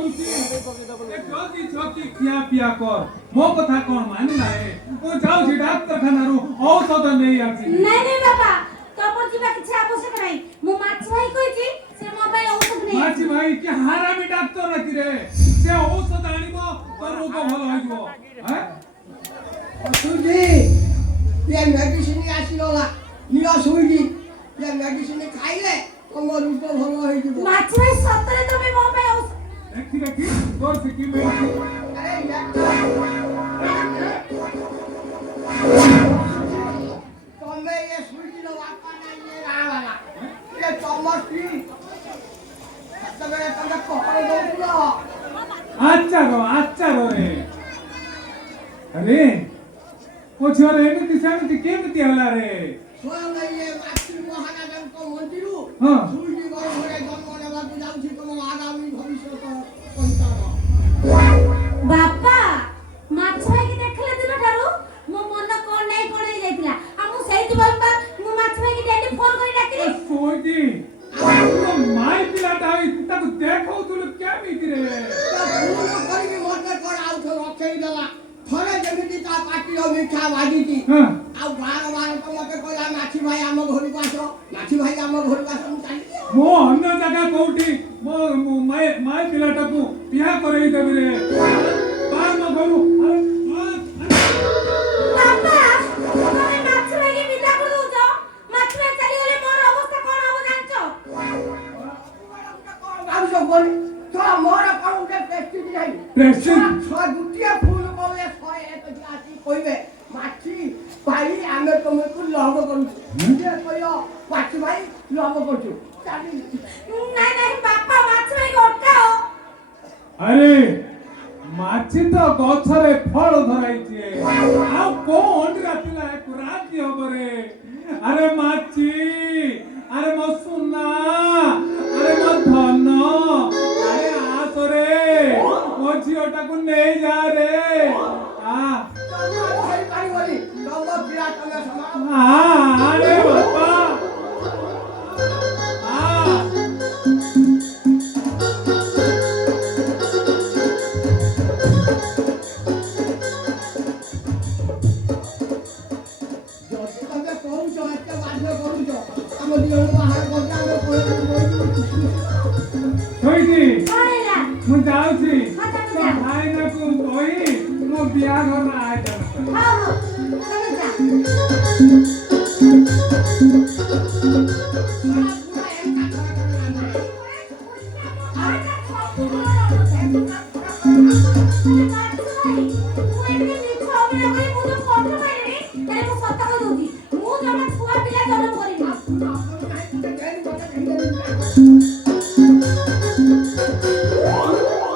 କରୁଛି ଜଲ୍ଦି ଛକି ଖିଆ ପିଆ କର ମୋ କଥା କଣ ମାନି ନାହିଁ ମୁଁ ଯାଉଛି ଡାକ୍ତରଖାନାରୁ ଔଷଧ ନେଇ ଆସି ନାଇଁ ନାଇଁ ବାପା ତମର ଯିବା କିଛି ଆବଶ୍ୟକ ନାହିଁ ମୁଁ ମାଛ ଭାଇ କହିଛି ସେ ମୋ ପାଇଁ ଔଷଧ ନେଇ ମାଛି ଭାଇ କି ହାରାମି ଡାକ୍ତର ନାକି ରେ ସେ ଔଷଧ ଆଣିବ ତ ରୋଗ ଭଲ ହେଇଯିବ ସୁଜି ये मेडिसिन आसीगला निया सुई ये मेडिसिन खाइले तुम रूप भल हो जिवो ମାଛ ଭାଇ ସତରେ ତମେ ମୋ ପାଇଁ ଔଷଧ ଦେଖି ଦେଖି ତୋର ସେ କି ମେଡିସିନ अरे तुम्हें ये सुई लो आपा नहीं ये रावाला ये चमस्ती तबे तबे पकड़ दउलो ଆଚାର ରେ अरे ओ छोरे एମିତି ସେମିତି କେମିତି ହେଲା ରେ स्वयं ये मातृ महाराजन को मंदिरु हां सुई घर घरे जन्म नेबाकू जाउछि तुम आगामी भविष्य संतान ବାପା ମାଛ ଭାଇକି ଦେଖିଲା ଦିନଠାରୁ ମୋ ମନ କଣ ନାଇଁ କଣ ହେଇ ଯାଇଥିଲା ଆଉ ମୁଁ ସେଇଥିପାଇଁ ବା ମୁଁ ମାଛ ଭାଇକି ଡେଲି ଫୋନ କରି ଡାକିଲି सोजी तो माई पिलाटा होई ताको देखौथुलु केमिति रे पूर्ण करी मते कर आउ तो रखेई देला थरे जेमिति ता पाटी मिठा भाजीती हां आ बार बार तो मते कहला माछी भाई हम घर को आसो माछी भाई हम घर को आसो चली मो अन्य जगह कोठी मो माई पिलाटा को बिहा करई देबी रे बार म गरु ବାପା ତମେ ମାଛ ଭାଇକି ବିଦା କରି ଦଉଛ ମାଛ ଭାଇ ଚାଲିଗଲେ ମୋର ଅବସ୍ଥା କଣ ହବ ଜାଣିଛ आउ सो बोल तो मोर कोन के प्रेस्टीज नहीं प्रेस्टीज छ गुटिया फूल बोले 100 एक आसी कइबे माछी भाई आमे तुम को लव करू ये कहियो माछी भाई लव करछु चाली ନାଇଁ ନାଇଁ ବାପା ମାଛ ଭାଇକି ଅଟକାଅ अरे माछी तो गछरे फल धराइछे आ कोन रातिला राति हबरे अरे माछी अरे मो सुना अरे मो धन अरे आसरे मो झियोटा को नै जा रे आ भाई पानी बोली तब बिरा तमे समान अरे बापा सोईजी କଣ ହେଲା ମୁଁ ଯାଉଛି ହଁ ତମେ ତ ଯା ଭାଇନାକୁ କହି ମୋ ବିହା ଘର ଆୟୋଜନ କର ହଉ ହଉ ତମେ ଯା पूरा